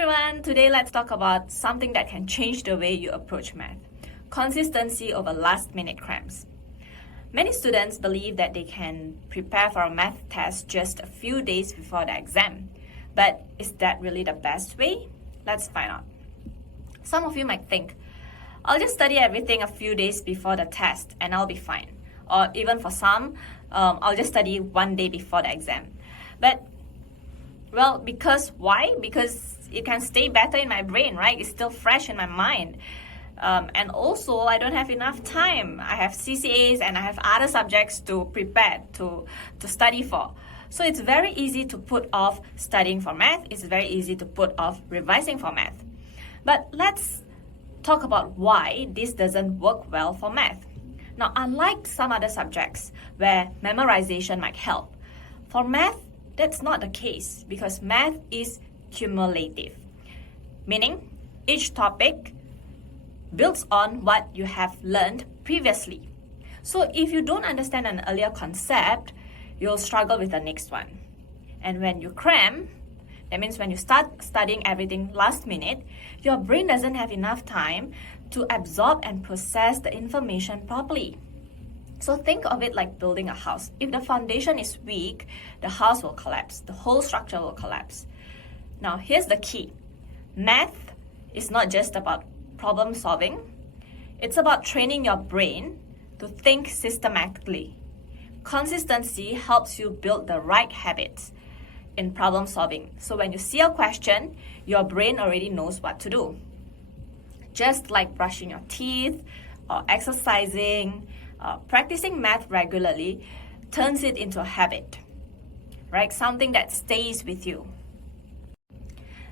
everyone, today let's talk about something that can change the way you approach math. Consistency over last-minute cramps. Many students believe that they can prepare for a math test just a few days before the exam. But is that really the best way? Let's find out. Some of you might think, I'll just study everything a few days before the test and I'll be fine. Or even for some, I'll just study one day before the exam. But, well, because why? Because it can stay better in my brain, right? It's still fresh in my mind. And also, I don't have enough time. I have CCAs and I have other subjects to prepare, to study for. So it's very easy to put off studying for math. It's very easy to put off revising for math. But let's talk about why this doesn't work well for math. Now, unlike some other subjects where memorization might help, for math, that's not the case because math is cumulative, meaning each topic builds on what you have learned previously. So if you don't understand an earlier concept, you'll struggle with the next one. And when you cram, that means when you start studying everything last minute, your brain doesn't have enough time to absorb and process the information properly. So think of it like building a house. If the foundation is weak, the house will collapse. The whole structure will collapse. Now, here's the key. Math is not just about problem solving. It's about training your brain to think systematically. Consistency helps you build the right habits in problem solving. So when you see a question, your brain already knows what to do. Just like brushing your teeth or exercising, practicing math regularly turns it into a habit, right? Something that stays with you.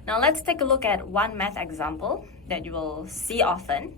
Now let's take a look at one math example that you will see often.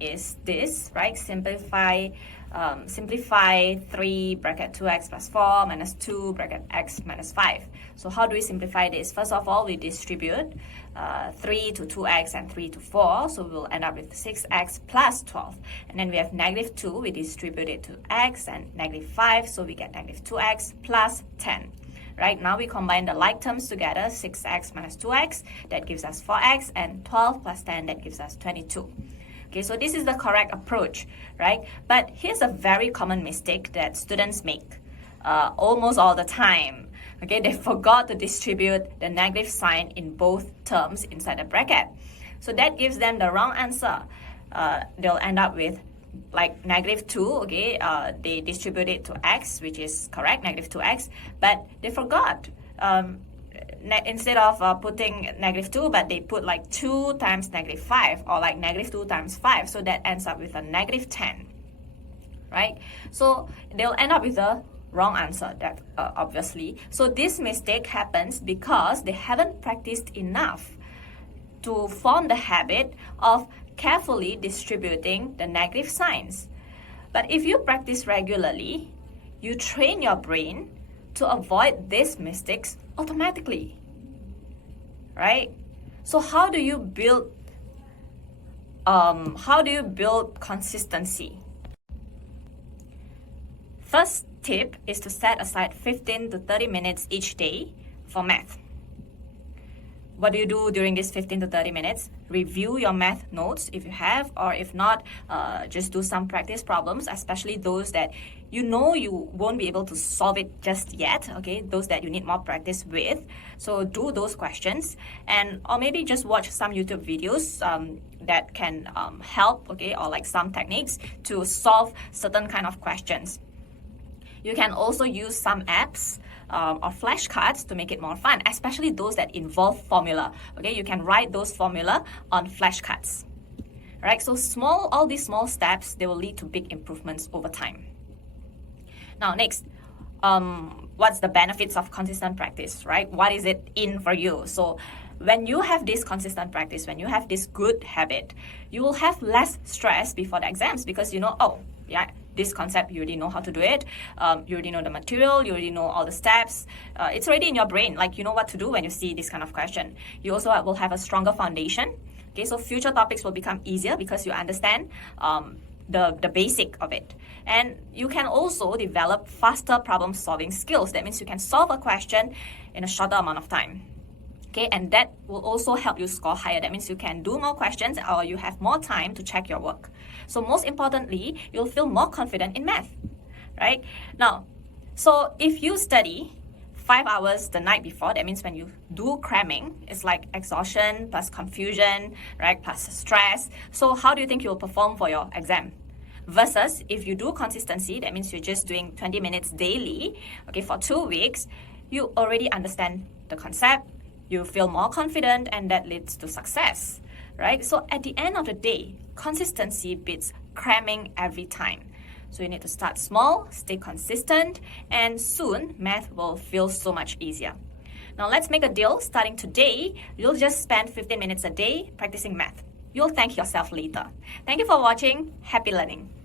Is this, right? Simplify 3 bracket 2x plus 4 minus 2 bracket x minus 5. So how do we simplify this? First of all, we distribute 3 to 2x and 3 to 4. So we'll end up with 6x plus 12. And then we have negative 2. We distribute it to x and negative 5. So we get negative 2x plus 10. Right, now we combine the like terms together, 6x minus 2x, that gives us 4x, and 12 plus 10, that gives us 22. Okay, so this is the correct approach, right? But here's a very common mistake that students make almost all the time. Okay, they forgot to distribute the negative sign in both terms inside the bracket. So that gives them the wrong answer. They'll end up with like negative 2, okay, they distribute it to x, which is correct, negative 2x, but they forgot. Instead of putting negative 2, but they put like 2 times negative 5, or like negative 2 times 5, so that ends up with a negative 10, right? So they'll end up with a wrong answer, that obviously. So this mistake happens because they haven't practiced enough to form the habit of carefully distributing the negative signs. But if you practice regularly, you train your brain to avoid these mistakes automatically, right? So how do you build consistency? First tip is to set aside 15 to 30 minutes each day for math. What do you do during these 15 to 30 minutes? Review your math notes if you have, or if not, just do some practice problems, especially those that you know you won't be able to solve it just yet, okay? Those that you need more practice with. So do those questions, or maybe just watch some YouTube videos that can help, okay? Or like some techniques to solve certain kind of questions. You can also use some apps or flashcards to make it more fun, especially those that involve formula. Okay, you can write those formula on flashcards. Right, so all these small steps, they will lead to big improvements over time. Now next, what's the benefits of consistent practice, right? What is it in for you? So when you have this consistent practice, when you have this good habit, you will have less stress before the exams because you know, oh, yeah, this concept, you already know how to do it. You already know the material, you already know all the steps. It's already in your brain, like you know what to do when you see this kind of question. You also will have a stronger foundation. Okay, so future topics will become easier because you understand the basic of it. And you can also develop faster problem solving skills. That means you can solve a question in a shorter amount of time. Okay, and that will also help you score higher. That means you can do more questions or you have more time to check your work. So most importantly, you'll feel more confident in math, right? Now, so if you study 5 hours the night before, that means when you do cramming, it's like exhaustion plus confusion, right, plus stress. So how do you think you'll perform for your exam? Versus if you do consistency, that means you're just doing 20 minutes daily, okay, for 2 weeks, you already understand the concept, you feel more confident, and that leads to success, right? So at the end of the day, consistency beats cramming every time. So you need to start small, stay consistent, and soon math will feel so much easier. Now let's make a deal. Starting today, you'll just spend 15 minutes a day practicing math. You'll thank yourself later. Thank you for watching. Happy learning.